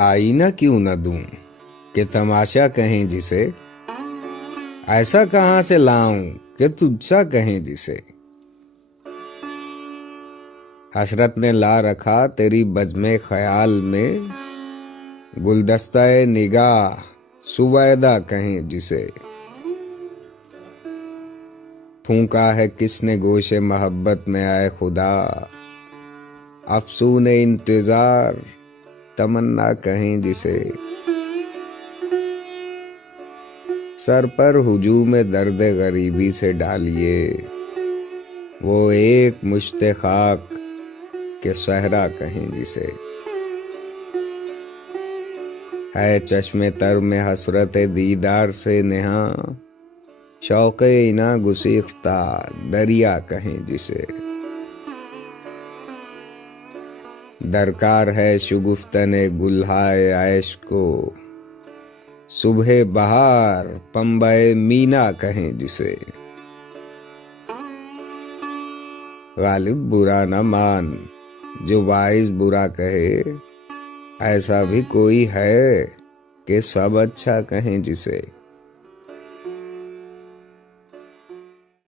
आईना क्यों न दूं कि तमाशा कहें जिसे, ऐसा कहां से लाऊं कि तुझसा कहें जिसे। हसरत ने ला रखा तेरी बज़्मे ख्याल में, गुलदस्ता-ए निगाह सुवैदा कहें जिसे। फूंका है किसने गोशे मोहब्बत में आए खुदा, अफ़सूने इंतजार तमन्ना कहें जिसे। सर पर हुजूम दर्द गरीबी से डालिए, वो एक मुश्ते खाक के सहरा कहें जिसे। है चश्मे तर में हसरत दीदार से नेहा, शौक़े इना गुसीख्ता दरिया कहें जिसे। दरकार है शुगुफ्तने गुल्हाए ऐश को, सुबह बहार पंबे मीना कहें जिसे। गालिब बुरा न मान जो वाइज बुरा कहे, ऐसा भी कोई है कि सब अच्छा कहें जिसे।